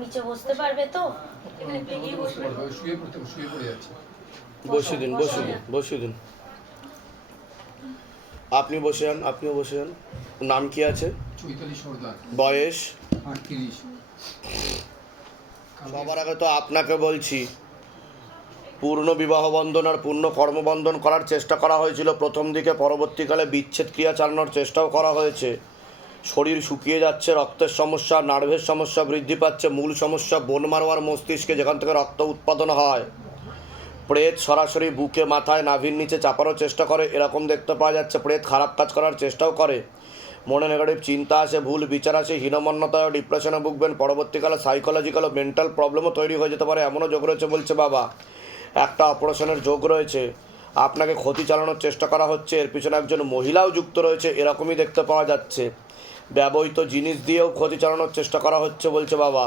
নিচে বসতে পারবে তো? বসিয়ে দিন, বসিয়ে দিন, বসিয়ে দিন। আপনি বসে যান, আপনিও বসে যান। নাম কি আছে? চৈতালি সর্দার, বয়স? 38। সবার আগে তো আপনাকে বলছি, পূর্ণ বিবাহ বন্ধন আর পূর্ণ কর্মবন্ধন করার চেষ্টা করা হয়েছিল প্রথম দিকে, পরবর্তীকালে বিচ্ছেদ ক্রিয়া চালানোর চেষ্টাও করা হয়েছে। শরীর শুকিয়ে যাচ্ছে, রক্তের সমস্যা, নার্ভের সমস্যা বৃদ্ধি পাচ্ছে। মূল সমস্যা বোন মারোয়ার মস্তিষ্কে, যেখান থেকে রক্ত উৎপাদন হয়। প্রেত সরাসরি বুকে, মাথায়, নাভির নিচে চাপানোর চেষ্টা করে, এরকম দেখতে পাওয়া যাচ্ছে। প্রেত খারাপ কাজ করার চেষ্টাও করে। মনে নেগেটিভ চিন্তা আসে, ভুল বিচার আসে, হীনমন্যতায় ও ডিপ্রেশনে ভুগবেন। পরবর্তীকালে সাইকোলজিক্যাল ও মেন্টাল প্রবলেমও তৈরি হয়ে যেতে পারে, এমনও যোগ রয়েছে বলছে বাবা। একটা অপারেশনের যোগ রয়েছে, আপনাকে ক্ষতি চালানোর চেষ্টা করা হচ্ছে, এর পিছনে একজন মহিলাও যুক্ত রয়েছে, এরকমই দেখতে পাওয়া যাচ্ছে। ব্যবহৃত জিনিস দিয়েও ক্ষতি চালানোর চেষ্টা করা হচ্ছে বলছে বাবা।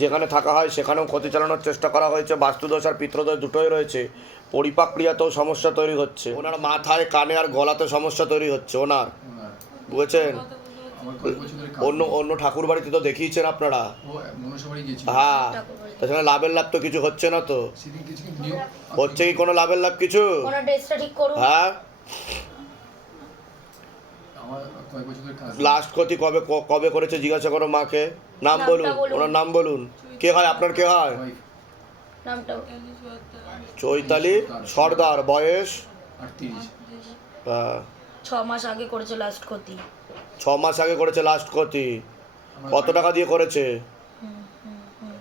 যেখানে থাকা হয় সেখানেও ক্ষতি চালানোর চেষ্টা করা হয়েছে। বাস্তুদোষ আর পিতৃদোষ দুটোই রয়েছে। পরিপাক ক্রিয়াতেও সমস্যা তৈরি হচ্ছে। ওনার মাথায়, কানে আর গলাতে সমস্যা তৈরি হচ্ছে ওনার, বুঝেছেন? অন্য অন্য ঠাকুর বাড়িতে তো দেখিয়েছেন আপনারা। হ্যাঁ, তাছাড়া লাভের লাভ তো কিছু হচ্ছে না তো? হচ্ছে কি কোনো লাভের লাভ কিছু? হ্যাঁ, লাস্ট ক্ষতি কবে কবে করেছে জিজ্ঞাসা করো মাকে। নাম বলুন, ওনার নাম বলুন। কে হয় আপনার, কে হয়? চৈতালি সর্দার, বয়স? 6 মাস আগে করেছে লাস্ট ক্ষতি। 6 মাস আগে করেছে লাস্ট ক্ষতি। কত টাকা দিয়ে করেছে?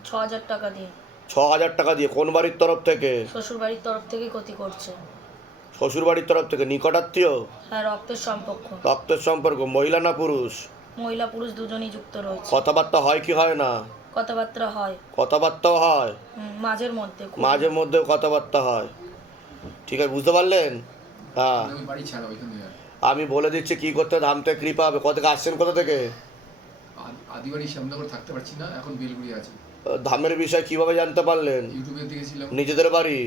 6,000 টাকা দিয়ে। 6,000 টাকা দিয়ে। কোন বাড়ির তরফ থেকে? শ্বশুর বাড়ির তরফ থেকে ক্ষতি করছে। শ্বশুর বাড়ির তরফ থেকে? নিকটাত্মীয়? হ্যাঁ, রক্তের সম্পর্ক। রক্তের সম্পর্ক। মহিলা না পুরুষ? মহিলা পুরুষ দুজনেই যুক্ত রয়েছে। কথাবার্তা হয় কি হয় না? কথাবার্তা হয়। কথাবার্তাও হয়? মাঝের মধ্যে, মাঝে মধ্যেও কথাবার্তা হয়। ঠিক আছে, বুঝতে পারলেন? হ্যাঁ, আমি বলে দিচ্ছি কি করতে। ধামতে কৃপা হবে। কোথা থেকে আসছেন, কোথা থেকে? আদিবাড়ি শ্যামনগর, থাকতে পারছি না, এখন বেলগুড়ি আছি। ধামের বিষয় কিভাবে জানতে পারলেন? ইউটিউবে দেখেছিলাম। নিজেদের বাড়ি?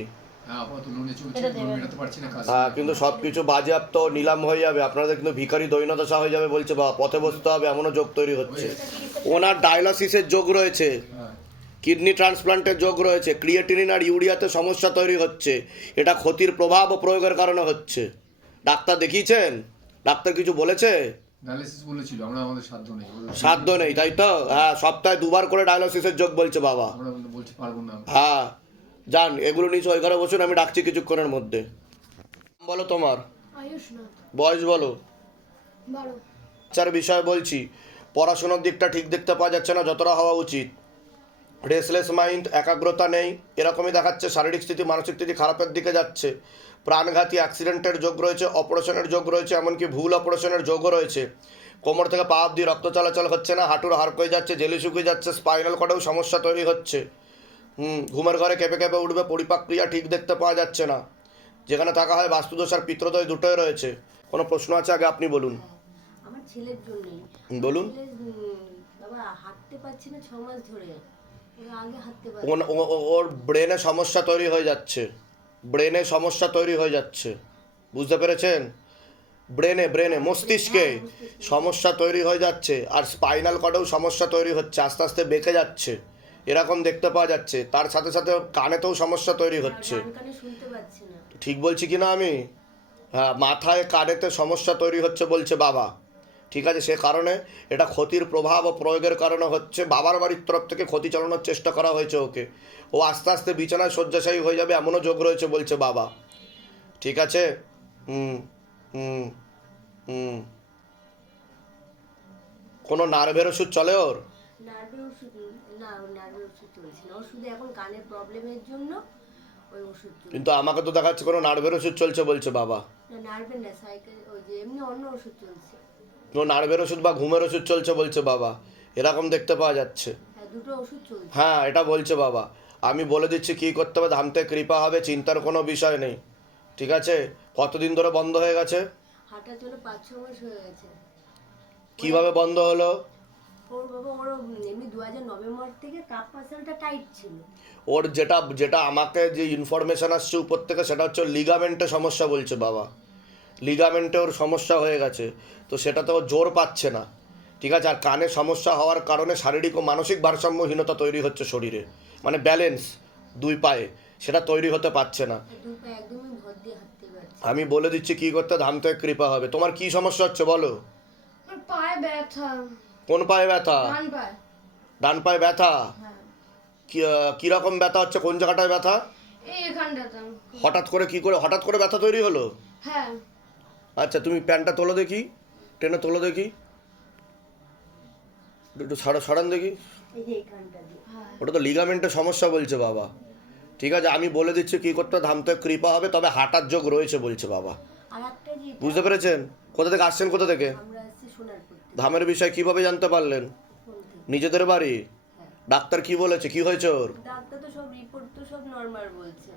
হ্যাঁ, আপাতত লোনে চলছে, লোন মেটাতে পারছি না, কাজ। হ্যাঁ, কিন্তু সব কিছু বাজেয়াপ্ত নিলাম হয়ে যাবে আপনাদের, কিন্তু ভিখারি দৈন্যদশা হয়ে যাবে বলছে বা পথে বসতে হবে, এমনও যোগ তৈরি হচ্ছে। ওনার ডায়ালিসিসের যোগ রয়েছে, কিডনি ট্রান্সপ্লান্টের যোগ রয়েছে, ক্রিয়েটিনিন আর ইউরিয়াতে সমস্যা তৈরি হচ্ছে। এটা ক্ষতির প্রভাব ও প্রয়োগের কারণে হচ্ছে। ডাক্তার দেখিয়েছেন? ডাক্তার কিছু বলেছে? ডায়ালিসিস বলেছিল, আমরা আমাদের সাধ্য নেই। সাধ্য নেই, তাই তো? হ্যাঁ, সপ্তাহে 2 বার করে ডায়ালিসিসের যোগ বলছে বাবা। আমরা বলছি পারবো না। হ্যাঁ, যান এগুলো নিচে ওই ঘরে বসুন, আমি ডাকছি কিছুক্ষণের মধ্যে। বলো তোমার বয়স, বলো। 12। বাচ্চার বিষয় বলছি, পড়াশোনার দিকটা ঠিক দেখতে পাওয়া যাচ্ছে না যতটা হওয়া উচিত। রেসলেস মাইন্ড, একাগ্রতা নেই, এরকমই দেখাচ্ছে। শারীরিক স্থিতি, মানসিক স্থিতি খারাপের দিকে যাচ্ছে। প্রাণঘাতী অ্যাক্সিডেন্টের যোগ রয়েছে, অপারেশনের যোগ রয়েছে, এমনকি ভুল অপারেশনের যোগও রয়েছে। কোমর থেকে পা অবধি রক্ত চলাচল হচ্ছে না, হাঁটুর হাড় হয়ে যাচ্ছে, জেলি শুকিয়ে যাচ্ছে, স্পাইনাল কর্ডেও সমস্যা তৈরি হচ্ছে। ঘুমের ঘরে কেঁপে কেঁপে উঠবে, পরিপাক ক্রিয়া ঠিক দেখতে পাওয়া যাচ্ছে না। যেখানে থাকা হয় বাস্তুদোষ আর পিতৃদোষ দুটোই রয়েছে। কোনো প্রশ্ন আছে? আগে আপনি বলুন। আমার ছেলের জন্যই। বলুন। বাবা হাঁটতে পারছি না 6 মাস ধরে। আগে হাঁটতে ওর ব্রেনে সমস্যা তৈরি হয়ে যাচ্ছে, ব্রেনে সমস্যা তৈরি হয়ে যাচ্ছে, বুঝতে পেরেছেন? ব্রেনে ব্রেনে মস্তিষ্কে সমস্যা তৈরি হয়ে যাচ্ছে, আর স্পাইনাল কর্ডেও সমস্যা তৈরি হচ্ছে, আস্তে আস্তে বেঁকে যাচ্ছে, এরকম দেখতে পাওয়া যাচ্ছে। তার সাথে সাথে কানেতেও সমস্যা তৈরি হচ্ছে। শুনতে পাচ্ছি না। ঠিক বলছি কি না আমি? হ্যাঁ, মাথায় কানেতে সমস্যা তৈরি হচ্ছে বলছে বাবা। ঠিক আছে, সে কারণে এটা ক্ষতির প্রভাব ও প্রয়োগের কারণে হচ্ছে। বাবার বাড়ির তরফ থেকে ক্ষতি চালানোর চেষ্টা করা হয়েছে ওকে। ও আস্তে আস্তে বিছানায় শয্যাশায়ী হয়ে যাবে, এমনও যোগ রয়েছে বলছে বাবা। ঠিক আছে? হুম হুম হুম কোনো নার্ভের ওষুধ চলে ওর? নার্ভের ওষুধ না, নার্ভের ওষুধ চলছে না। ওর শুধু এখন কানের প্রবলেমের জন্য ওই ওষুধ চলছে। কিন্তু আমাকে তো দেখাচ্ছে কোনো নার্ভের ওষুধ চলছে বলছে বাবা। না, নার্ভের না, সাইকেল ওই যে এমনি অন্য ওষুধ চলছে। কোনো নার্ভের ওষুধ বা ঘুমের ওষুধ চলছে বলছে বাবা, এরকম দেখতে পাওয়া যাচ্ছে। হ্যাঁ, দুটো ওষুধ চলছে। হ্যাঁ, এটা বলছে বাবা। আমি বলে দিচ্ছি কী করতে হবে, ধামতে কৃপা হবে, চিন্তার কোনো বিষয় নেই। ঠিক আছে? কতদিন ধরে বন্ধ হয়ে গেছে? হাঁটার জন্য 5-6 মাস হয়ে গেছে। কিভাবে বন্ধ হলো? ওর বাবা, ওর এমনি 2000 নভেম্বর থেকে কাপ মাসলটা টাইট ছিল। ওর যেটা যেটা আমাকে যে ইনফরমেশান আসছে উপর থেকে, সেটা হচ্ছে লিগামেন্টে সমস্যা বলছে বাবা। লিগামেন্টে ওর সমস্যা হয়ে গেছে, তো সেটাতে ও জোর পাচ্ছে না। ঠিক আছে, আর কানে সমস্যা হওয়ার কারণে শারীরিক ও মানসিক ভারসাম্যহীনতা তৈরি হচ্ছে শরীরে, মানে ব্যালেন্স দুই পায়ে সেটা তৈরি হতে পারছে না। দু পা একদমই ভর দিয়ে হাঁটতে পারছি। আমি বলে দিচ্ছি কি করতে, ধাম থেকে কৃপা হবে। তোমার কি সমস্যা হচ্ছে বলো? আমার পায়ে ব্যথা, কোন পায়ে ব্যথা? ডান পায়ে। ডান পায়ে ব্যথা? হ্যাঁ, কিরকম ব্যথা হচ্ছে, কোন জায়গাটায় ব্যথা? এই এখানটাতে। হঠাৎ করে কি করে হঠাৎ করে ব্যথা তৈরি হলো? হ্যাঁ, আচ্ছা তুমি প্যান্টটা তোলো দেখি, টেনে তোলো দেখি, একটু সরান দেখি। এই যে এখানটা দিয়ে। হ্যাঁ। ওটা তো লিগামেন্টের সমস্যা বলছে বাবা। ঠিক আছে, আমি বলে দিচ্ছি কি করতে, ধাম থেকে কৃপা হবে, তবে হাঁটার যোগ রয়েছে বলছে বাবা। আর একটা যে বুঝতে পেরেছেন? কোথা থেকে আসছেন, কোথা থেকে? আমরা আসছি সোনারপুর থেকে। ধামের বিষয় কিভাবে জানতে পারলেন? ফোন থেকে। নিজেদের বাড়ি? হ্যাঁ। ডাক্তার কি বলেছে, কি হয়েছে ওর? ডাক্তার তো সব রিপোর্ট তো সব নর্মাল বলছে।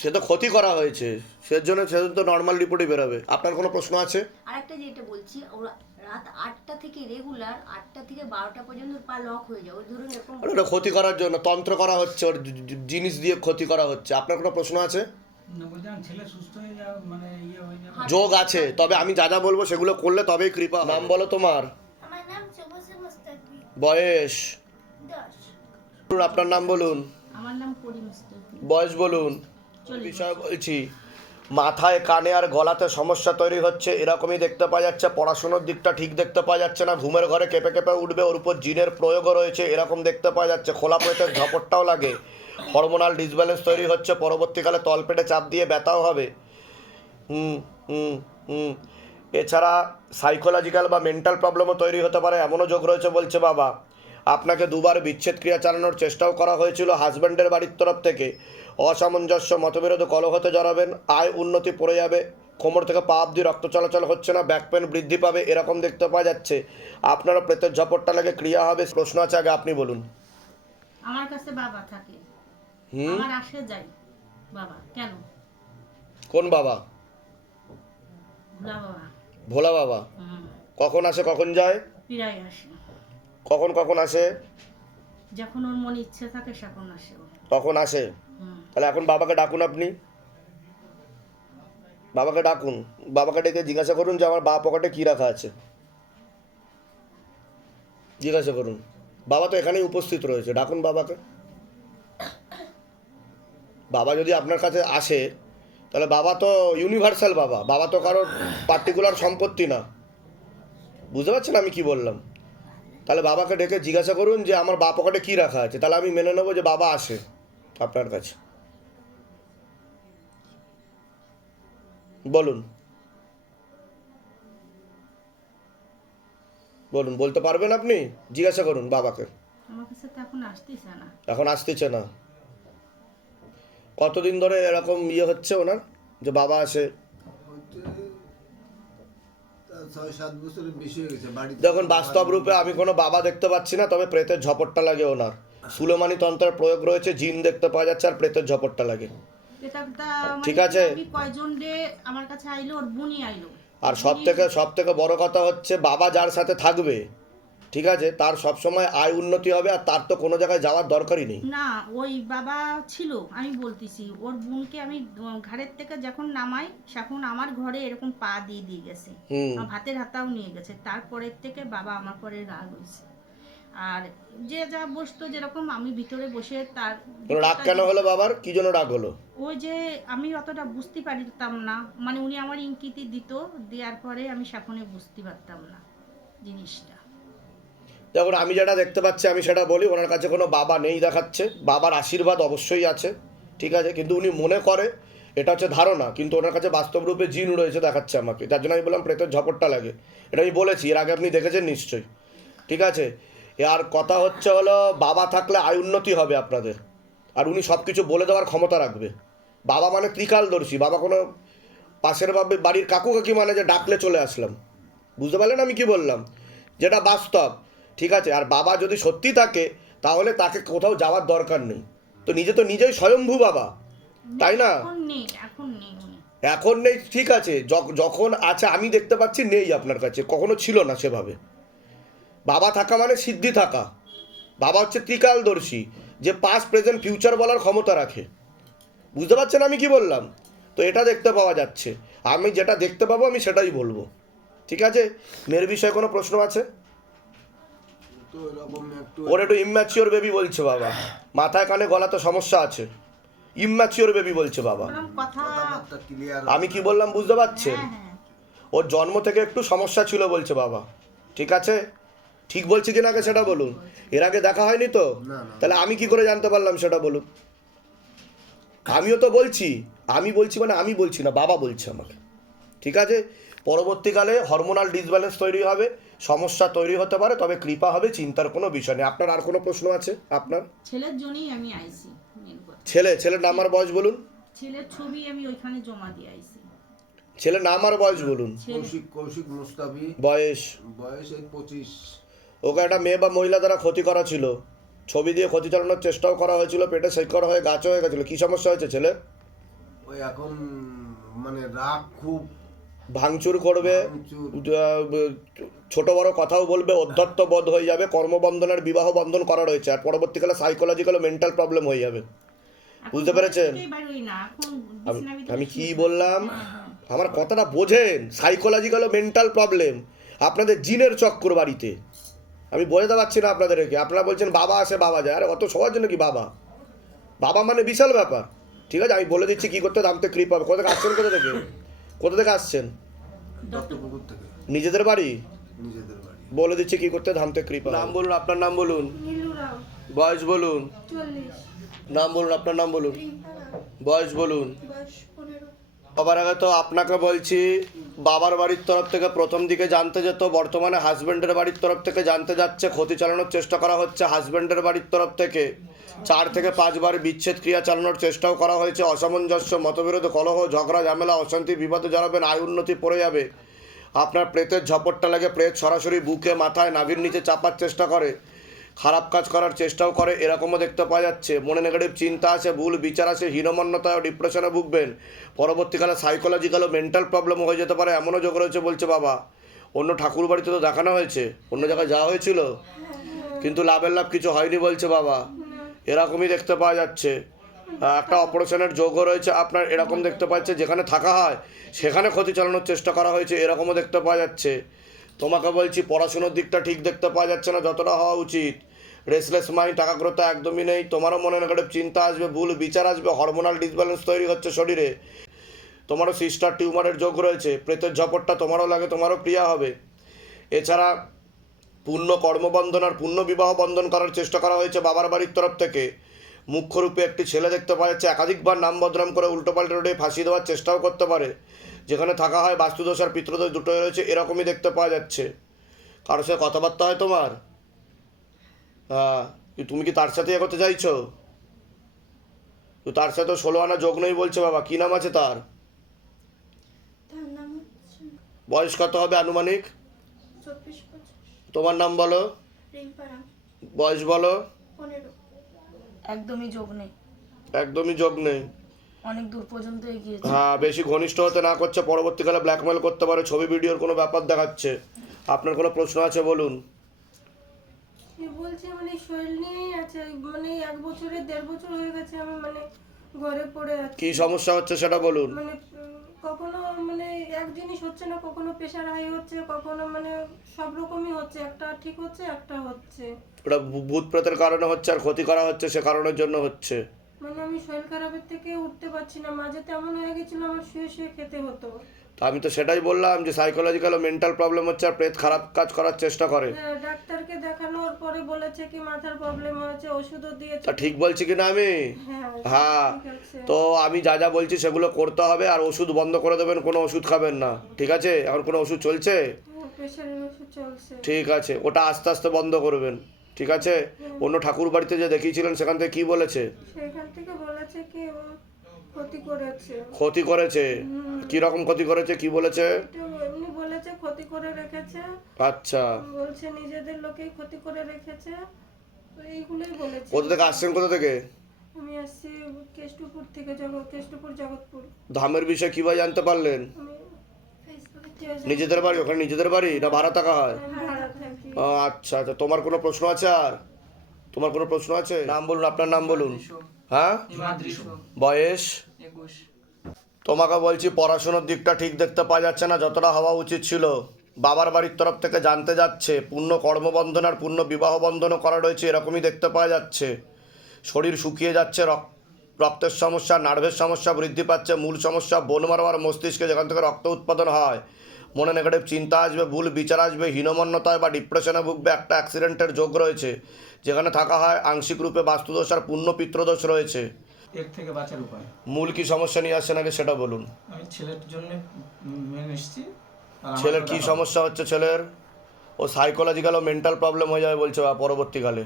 সে তো ক্ষতি করা হয়েছে, সেজন্য তো নর্মাল রিপোর্টই বেরোবে। আপনার কোনো প্রশ্ন আছে? আর একটা যেটা বলছি, ওরা রাত 8টা থেকে রেগুলার 8টা থেকে 12টা পর্যন্ত পা লক হয়ে যায়। ওই ধরুন এরকম আর ওটা ক্ষতি করার জন্য তন্ত্র করা হচ্ছে, ওর জিনিস দিয়ে ক্ষতি করা হচ্ছে। আপনার কোনো প্রশ্ন আছে? না, বলছি আমার ছেলে সুস্থ হয়ে যাবে, মানে ইয়ে হয়ে যাবে। যোগ আছে, তবে আমি যা যা বলবো সেগুলো করলে তবেই কৃপা। নাম বলো তোমার, আমার নাম শুভশ্রী মুস্তাকি, বয়স 10। আপনার নাম বলুন, আমার নাম করিম মুস্তাকি। বয়স বলুন। বিষয় বলছি, মাথায় কানে আর গলাতে সমস্যা তৈরি হচ্ছে, এরকমই দেখতে পাওয়া যাচ্ছে। পড়াশোনার দিকটা ঠিক দেখতে পাওয়া যাচ্ছে না, ঘুমের ঘরে কেঁপে কেঁপে উঠবে, ওর উপর জিনের প্রয়োগও রয়েছে, এরকম দেখতে পাওয়া যাচ্ছে। খোলা পেটের ঝপটটাও লাগে, হরমোনাল ডিসব্যালেন্স তৈরি হচ্ছে, পরবর্তীকালে তলপেটে চাপ দিয়ে ব্যথাও হবে। হুম হুম হুম এছাড়া সাইকোলজিক্যাল বা মেন্টাল প্রবলেমও তৈরি হতে পারে, এমনও যোগ রয়েছে বলছে বাবা। আপনাকে দুবার বিচ্ছেদ ক্রিয়া চালানোর চেষ্টাও করা হয়েছিল হাজব্যান্ডের বাড়ির তরফ থেকে। অসামঞ্জস্য, মতবিরোধ, কলহতে জড়াবেন, আয় উন্নতি পড়ে যাবে, কোমর থেকে পা অবধি রক্ত চলাচল হচ্ছে না, ব্যাক পেন বৃদ্ধি পাবে, এরকম দেখতে পাওয়া যাচ্ছে। আপনারও প্রেতের ঝপটটা লাগে ক্রিয়া হবে। প্রশ্ন আছে, আগে আপনি বলুন। আমার কাছে বাবা থাকে, হুম আমার আসে যাই বাবা। কেন? কোন বাবা? ভোলা বাবা। ভোলা বাবা? কখন আসে কখন যায়? পীড়াই আসে, কখন কখন আসে? যখন ওর মনে ইচ্ছে থাকে তখন আসে ও। কখন আসে? তাহলে এখন বাবাকে ডাকুন, আপনি বাবাকে ডাকুন, বাবাকে ডেকে জিজ্ঞাসা করুন যে আমার বাবা পকেটে কী রাখা আছে, জিজ্ঞাসা করুন। বাবা তো এখানেই উপস্থিত রয়েছে, ডাকুন বাবাকে। বাবা যদি আপনার কাছে আসে তাহলে বাবা তো ইউনিভার্সাল বাবা, বাবা তো কারোর পার্টিকুলার সম্পত্তি না। বুঝতে পারছেন আমি কি বললাম? তাহলে বাবাকে ডেকে জিজ্ঞাসা করুন যে আমার বাবা পকেটে কী রাখা আছে, তাহলে আমি মেনে নেবো যে বাবা আসে আপনার কাছে। বলুন বলুন, বলতে পারবেন আপনি? জিজ্ঞাসা করুন বাবাকে। আমার কাছে তো এখন আসতেছে না। এখন আসতেছে না? কতদিন ধরে এরকম হচ্ছে ওনার যে বাবা আসে? হচ্ছে 6-7 বছরের বেশি হয়ে গেছে বাড়িতে। দেখুন, বাস্তব রূপে আমি কোনো বাবা দেখতে পাচ্ছি না, তবে প্রেতের ঝপটটা লাগে ওনার। সুলেমানি তন্ত্রের প্রয়োগ রয়েছে, জিন দেখতে পাওয়া যাচ্ছে, আর প্রেতের ঝপটটা লাগে। ঠিক আছে। কয়জন রে আমার কাছে আইলো, ওর বুনি আইলো। আর সব থেকে বড় কথা হচ্ছে, বাবা যার সাথে থাকবে, ঠিক আছে, তার সবসময় আয় উন্নতি হবে, আর তার তো কোনো জায়গায় যাওয়ার দরকারই নেই। না, ওই বাবা ছিল, আমি বলতেছি ওর বোনকে আমি ঘরের থেকে যখন নামাই তখন আমার ঘরে এরকম পা দিয়ে দিয়ে গেছে, আমার ভাতের হাতাও নিয়ে গেছে। তারপরের থেকে বাবা আমার পরে রাগ হয়েছে, আর যে যা বসতো যেরকম আমি ভিতরে বসে তার। রাগ কেন হলো বাবার, কি জন্য রাগ হলো? ওই যে আমি অতটা বুঝতে পারতাম না, মানে উনি আমার ইঙ্কিতি দিত, দেওয়ার পরে আমি সাফনে বুঝতে পারতাম না জিনিসটা। দেখুন, আমি যেটা দেখতে পাচ্ছি আমি সেটা বলি। ওনার কাছে কোনো বাবা নেই দেখাচ্ছে, বাবার আশীর্বাদ অবশ্যই আছে, ঠিক আছে, কিন্তু উনি মনে করে, এটা হচ্ছে ধারণা, কিন্তু ওনার কাছে বাস্তব রূপে জিন রয়েছে দেখাচ্ছে আমাকে, যার জন্য আমি বললাম প্রেতের ঝপটটা লাগে। এটা আমি বলেছি, এর আগে আপনি দেখেছেন নিশ্চয়ই, ঠিক আছে। আর কথা হচ্ছে হলো, বাবা থাকলে আয় উন্নতি হবে আপনাদের, আর উনি সব কিছু বলে দেওয়ার ক্ষমতা রাখবে। বাবা মানে ত্রিকালদর্শী, বাবা কোনো পাশের বাড়ির কাকু কাকি মানে যে ডাকলে চলে আসলাম। বুঝতে পারলেন আমি কি বললাম? যেটা বাস্তব, ঠিক আছে। আর বাবা যদি সত্যি থাকে তাহলে তাকে কোথাও যাওয়ার দরকার নেই, তো নিজেই স্বয়ম্ভূ বাবা, তাই না? এখন নেই, ঠিক আছে, যখন আছে আমি দেখতে পাচ্ছি নেই আপনার কাছে, কখনো ছিল না সেভাবে। বাবা থাকা মানে সিদ্ধি থাকা। বাবা হচ্ছে ত্রিকালদর্শী, যে পাস্ট প্রেজেন্ট ফিউচার বলার ক্ষমতা রাখে। বুঝতে পারছেন আমি কি বললাম? তো এটা দেখতে পাওয়া যাচ্ছে, আমি যেটা দেখতে পাবো আমি সেটাই বলবো, ঠিক আছে। মেয়ের বিষয়ে কোনো প্রশ্ন আছে? তো এরকম একটু ওর একটু ইম্যাচিওর বেবি বলছে বাবা, মাথায় কানে গলাতে সমস্যা আছে, ইম্যাচিওর বেবি বলছে বাবা। ওরম কথা। কথাবার্তা ক্লিয়ার। আমি কি বললাম বুঝতে পারছেন? হ্যাঁ হ্যাঁ। ওর জন্ম থেকে একটু সমস্যা ছিল বলছে বাবা, ঠিক আছে? ঠিক বলছি কি না আগে সেটা বলুন। এর আগে দেখা হয়নি তো? না, না। তাহলে আমি কি করে জানতে পারলাম সেটা বলুন। আমিও তো বলছি, আমি বলছি মানে আমি বলছি না, বাবা বলছে আমাকে, ঠিক আছে? পরবর্তীকালে হরমোনাল ডিসব্যালেন্স তৈরি হবে, সমস্যা তৈরি হতে পারে, তবে কৃপা হবে, চিন্তার কোনো বিষয় নেই। আপনার আর কোনো প্রশ্ন আছে আপনার? ছেলের জন্যই আমি আইছি মেন কথা। ছেলের নাম আর বয়স বলুন। ছেলের ছবি আমি ওইখানে জমা দিয়ে আইছি। ছেলের নাম আর বয়স বলুন। কৌশিক মুস্তাফি, বয়স? বয়স এই 25। ওকে একটা মেয়ে বা মহিলা দ্বারা ক্ষতি করা ছিল, ছবি দিয়ে ক্ষতি চালানোর চেষ্টাও করা হয়েছিল, পেটে শেকড় হয়ে গাছ হয়ে গেছিলো। কী সমস্যা হয়েছে ছেলে? ওই এখন মানে রাগ খুব, ভাঙচুর করবে, ছোট বড় কথাও বলবে, অধ্যত্ত বোধ হয়ে যাবে, কর্মবন্ধনের বিবাহ বন্ধন করা রয়েছে, আর পরবর্তীকালে সাইকোলজিক্যাল ও মেন্টাল প্রবলেম হয়ে যাবে। এখন বুঝতে পেরেছেন? ঘর থেকেই বেরোই না, এখন আমি বিছানার ভিতরে আমি কি শুয়ে বললাম? থাকি। হ্যাঁ, হ্যাঁ। আমার কথাটা বোঝেন? সাইকোলজিক্যাল ও মেন্টাল প্রবলেম, আপনাদের জিনের চক্কর বাড়িতে। আমি বোঝাতে পারছি না আপনাদেরকে। আপনারা বলছেন বাবা আসে বাবা যায়, আরে অত সবার জন্য কি বাবা? বাবা মানে বিশাল ব্যাপার, ঠিক আছে? আমি বলে দিচ্ছি কী করতে দামতে কৃপা হবে। কোথা থেকে আসছেন? কোথা থেকে আসছেন? দত্তপুকুর থেকে, নিজেদের বাড়ি? নিজেদের বাড়ি। বলে দিচ্ছি কি করতে ধামতে কৃপা। নাম বলুন, আপনার নাম বলুন, নীলু রাও বয়স বলুন, 40 নাম বলুন, আপনার নাম বলুন, রিম্পা রাও বয়স বলুন। বয়স 15 সবার আগে তো আপনাকে বলছি, বাবার বাড়ির তরফ থেকে প্রথম দিকে জানতে যেত, বর্তমানে হাজব্যান্ডের বাড়ির তরফ থেকে জানতে যাচ্ছে, ক্ষতি চালানোর চেষ্টা করা হচ্ছে হাজব্যান্ডের বাড়ির তরফ থেকে। 4 থেকে 5 বার বিচ্ছেদ ক্রিয়া চালানোর চেষ্টাও করা হয়েছে। অসামঞ্জস্য, মতবিরোধ, কলহ, ঝগড়া, ঝামেলা, অশান্তি, বিপদে জড়াবেন, আয় উন্নতি পড়ে যাবে। আপনার প্রেতের ঝপটটা লাগে, প্রেত সরাসরি বুকে, মাথায়, নাভির নিচে চাপার চেষ্টা করে, খারাপ কাজ করার চেষ্টাও করে, এরকমও দেখতে পাওয়া যাচ্ছে। মনে নেগেটিভ চিন্তা আসে, ভুল বিচার আসে, হীনমন্যতায় ও ডিপ্রেশনে ভুগবেন। পরবর্তীকালে সাইকোলজিক্যাল ও মেন্টাল প্রবলেম হয়ে যেতে পারে, এমনও যোগ রয়েছে বলছে বাবা। অন্য ঠাকুর বাড়িতে তো দেখানো হয়েছে, অন্য জায়গায় যাওয়া হয়েছিল, কিন্তু লাভের লাভ কিছু হয়নি বলছে বাবা। এরকমই দেখতে পাওয়া যাচ্ছে। একটা অপারেশনের যোগও রয়েছে আপনার, এরকম দেখতে পাচ্ছে। যেখানে থাকা হয় সেখানে ক্ষতি চালানোর চেষ্টা করা হয়েছে, এরকমও দেখতে পাওয়া যাচ্ছে। তোমাকে বলছি পড়াশুনোর দিকটা ঠিক দেখতে পাওয়া যাচ্ছে না যতটা হওয়া উচিত। রেসলেস মাইন্ড, টাকাগ্রতা একদমই নেই। তোমারও মনে নেগেটিভ চিন্তা আসবে, ভুল বিচার আসবে, হরমোনাল ডিসব্যালেন্স তৈরি হচ্ছে শরীরে। তোমারও সিস্টার টিউমারের যোগ রয়েছে, প্রেতের ঝপটটা তোমারও লাগে, তোমারও ক্রিয়া হবে। এছাড়া পূর্ণ কর্মবন্ধন আর পূর্ণ বিবাহ বন্ধন করার চেষ্টা করা হয়েছে বাবার বাড়ির তরফ থেকে। মুখ্যরূপে একটি ছেলে দেখতে পাওয়া যাচ্ছে, একাধিকবার নাম বদনাম করে উল্টোপাল্টা রোডে ফাঁসি দেওয়ার চেষ্টাও করতে পারে। যেখানে থাকা হয় বাস্তুদোষ আর পিতৃদোষ দুটোই রয়েছে, এরকমই দেখতে পাওয়া যাচ্ছে। কারোর সাথে কথাবার্তা হয় তোমার? হ্যাঁ, তুমি কি তার সাথে এগোতে চাইছো? তো তার সাথে 16 আনা যোগ নেই বলছে বাবা। কী নাম আছে তার? তার নাম হচ্ছে বয়স কত হবে আনুমানিক? 24-25 তোমার নাম বলো, রিম্পা রাও বয়স বলো। 15 একদমই যোগ নেই, একদমই যোগ নেই। অনেক দূর পর্যন্ত এগিয়েছে। হ্যাঁ, বেশি ঘনিষ্ঠ হতে না করছে, পরবর্তীকালে ব্ল্যাকমেল করতে পারে, ছবি ভিডিওর কোনো ব্যাপার দেখাচ্ছে। আপনার কোনো প্রশ্ন আছে বলুন। বলছে মানে শরীর নিয়েই আছে, মানে 1 বছরের 1.5 বছর হয়ে গেছে আমি মানে ঘরে পড়ে আছি। কি সমস্যা হচ্ছে সেটা বলুন। মানে কখনো মানে এক জিনিস হচ্ছে না, কখনো প্রেশার হাই হচ্ছে, কখনো মানে সব রকমই হচ্ছে, একটা ঠিক হচ্ছে একটা হচ্ছে। ওটা ভূত প্রেতের কারণে হচ্ছে আর ক্ষতি করা হচ্ছে সে কারণের জন্য হচ্ছে। মানে আমি শরীর খারাপের থেকে উঠতে পারছি না, মাঝে তেমন হয়ে গেছিল আমার শুয়ে শুয়ে খেতে হতো। তো আমি তো সেটাই বললাম যে সাইকোলজিক্যাল ও মেন্টাল প্রবলেম হচ্ছে আর প্রেত খারাপ কাজ করার চেষ্টা করে। ডাক্তারকে দেখানোর পরে বলেছে কি মাথার প্রবলেম হয়েছে, ওষুধও দিয়েছে। তা ঠিক বলছি কি না আমি? হ্যাঁ, ঠিক আছে। তো আমি যা যা বলছি সেগুলো করতে হবে, আর ওষুধ বন্ধ করে দেবেন, কোনো ওষুধ খাবেন না, ঠিক আছে? এখন কোনো ওষুধ চলছে? প্রেশারের ওষুধ চলছে। ঠিক আছে, ওটা আস্তে আস্তে বন্ধ করবেন, ঠিক আছে? অন্য ঠাকুর বাড়িতে যে দেখিয়েছিলেন সেখান থেকে কি বলেছে? সেখান থেকে বলেছে কি ও ক্ষতি করেছে। ক্ষতি করেছে? কি রকম ক্ষতি করেছে, কি বলেছে? একটু এমনি বলেছে ক্ষতি করে রেখেছে, আচ্ছা, বলছে নিজেদের লোকেই ক্ষতি করে রেখেছে, তো এইগুলোই বলেছে। কোথা থেকে আসছেন, কোথা থেকে? আমি আসছি কেষ্টপুর থেকে, কেষ্টপুর জগৎপুর। ধামের বিষয়ে কিভাবে জানতে পারলেন? আমি ফেসবুকে নিজেদের বাড়ি? ওখানে নিজেদের বাড়ি না ভাড়া থাকা হয়? ভাড়া থাকি। ও, আচ্ছা আচ্ছা। তোমার কোনো প্রশ্ন আছে আর? তোমার কোনো প্রশ্ন আছে? নাম বলুন, আপনার নাম বলুন। হ্যাঁ, বয়স? 21 তোমাকে বলছি পড়াশোনার দিকটা ঠিক দেখতে পাওয়া যাচ্ছে না যতটা হওয়া উচিত ছিল। বাবার বাড়ির তরফ থেকে জানতে যাচ্ছে পূর্ণ কর্মবন্ধন আর পূর্ণ বিবাহ বন্ধনও করা রয়েছে, এরকমই দেখতে পাওয়া যাচ্ছে। শরীর শুকিয়ে যাচ্ছে, রক্তের সমস্যা, নার্ভের সমস্যা বৃদ্ধি পাচ্ছে, মূল সমস্যা বোন মারো আর মস্তিষ্কে, যেখান থেকে রক্ত উৎপাদন হয়। মনে নেগেটিভ চিন্তা আসবে, ভুল বিচার আসবে, হীনমন্যতায় বা ডিপ্রেশনে ভুগবে। একটা অ্যাক্সিডেন্টের যোগ রয়েছে, যেখানে থাকা হয় আংশিক রূপে বাস্তুদোষ আর পূর্ণ পিত্রদোষ রয়েছে। এর থেকে বাঁচার উপায় মূল কি সমস্যা নিয়ে আসছেন আগে সেটা বলুন। আমি ছেলের জন্য মেনে এসেছি। আর আমার ছেলের তো কি দেখা- সমস্যা হচ্ছে? ছেলের ও সাইকোলজিক্যাল ও মেন্টাল প্রবলেম হয়ে যাবে বলছে বা পরবর্তীকালে।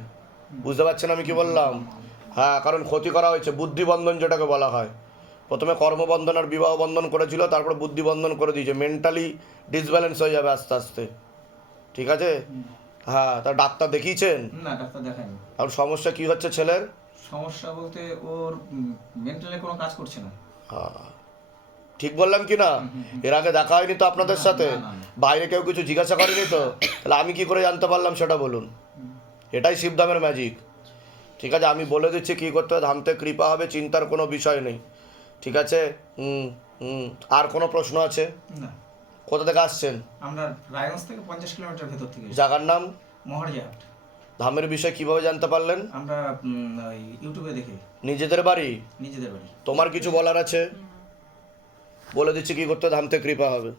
বুঝতে পারছেন আমি কি বললাম? হ্যাঁ, কারণ ক্ষতি করা হয়েছে, বুদ্ধিবন্ধন যেটাকে বলা হয়। প্রথমে কর্মবন্ধন আর বিবাহ বন্ধন করেছিল, তারপর বুদ্ধিবন্ধন করে দিয়েছে। মেন্টালি ডিসব্যালেন্স হয়ে যাবে আস্তে আস্তে, ঠিক আছে? হ্যাঁ, তা ডাক্তার দেখিয়েছেন? না, ডাক্তার দেখায়নি। আর সমস্যা কি হচ্ছে ছেলের? সমস্যা বলতে ওর মেন্টালে কোনো কাজ করছে না। হ্যাঁ, ঠিক বললাম কি না? এর আগে দেখা হয়নি তো আপনাদের সাথে? না, না, না। বাইরে কেউ কিছু জিজ্ঞাসা করেনি তো? তাহলে আমি কি করে জানতে পারলাম সেটা বলুন। এটাই শিবধামের ম্যাজিক, ঠিক আছে? আমি বলে দিচ্ছি কী করতে হবে, ধামতে কৃপা হবে, চিন্তার কোনো বিষয় নেই, ঠিক আছে? আর কোনো প্রশ্ন আছে? না, কোথা থেকে আসছেন? আমরা রায়গঞ্জ থেকে 50 কিলোমিটার ভেতর থেকে এসেছি। জায়গার নাম? মহারজাহাট। ধামের বিষয়ে কিভাবে জানতে পারলেন? আমরা ওই ইউটিউবে দেখে। নিজেদের বাড়ি? নিজেদের বাড়ি। তোমার কিছু বলার আছে? বলে দিচ্ছি কী করতে ধামতে কৃপা হবে।